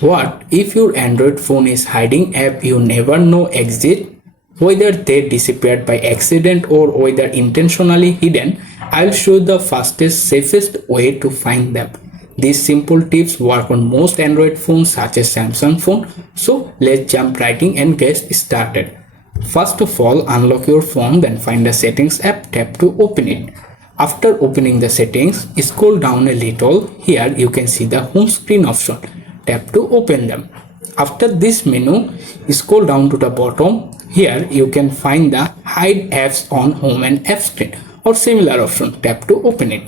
What if your Android phone is hiding app you never know exist? Whether they disappeared by accident or whether intentionally hidden, I'll show you the fastest, safest way to find them. These simple tips work on most Android phones such as Samsung phone. So let's jump right in and get started. First of all, unlock your phone, then find the settings app, tap to open it. After opening the settings, scroll down a little. Here you can see the home screen option. Tap to open them. After this menu, scroll down to the bottom. Here you can find the hide apps on home and app screen or similar option. Tap to open it.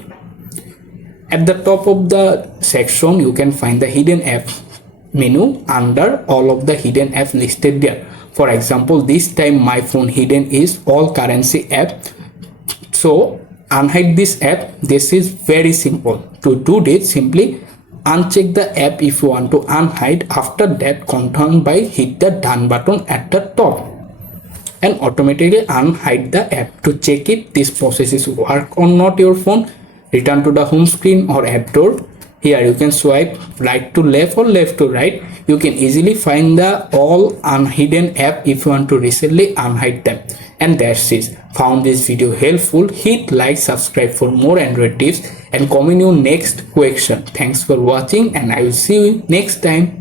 At the top of the section, you can find the hidden apps menu under all of the hidden apps listed there. For example, this time my phone hidden is all currency app. So unhide this app. This is very simple. To do this, simply uncheck the app if you want to unhide. After that, confirm by hit the done button at the top and automatically unhide the app. To check if this process is work or not your phone, return to the home screen or app door. Here you can swipe right to left or left to right. You can easily find the all unhidden app if you want to recently unhide them. And that's it. Found this video helpful? Hit like, subscribe for more Android tips and comment your next question. Thanks for watching and I will see you next time.